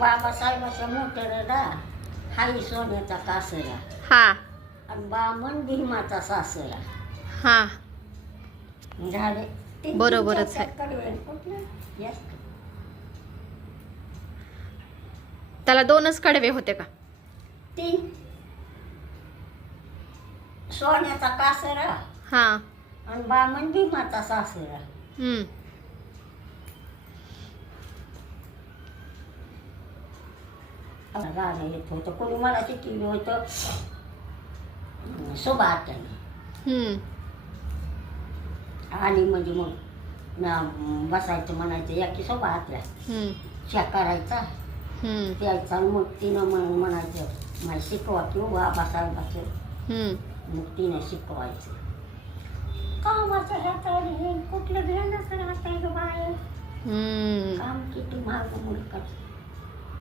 बाबासाहेबाच्या मोठेला हाई सोन्याचा कासरा हा आणि बामण भीमाचा सासरा हा झाले. ते बरोबरच आहे. कडवे कुठलं? Yes. त्याला 2च कडवे होते का? 3 सोन्याचा कासरा हा आणि बामण भीमाचा सासरा. हम्म गाणं येत होतं. कोणी मला शिकवलं होतं सोबात्याने. हम्म आणि म्हणजे मग बसायचं म्हणायचं या की सोबात्या हम्म च्या करायचा हम्म प्यायचा. मग तिनं म्हणायचं मला शिकवा की बाबासाहेबाचं. हम्म मग तिनं शिकवायचं. कामाचं ह्याचं कुठलं घेणंच राहत आहे ग बाहेर. हम्म काम किती महाग मुलकाचं.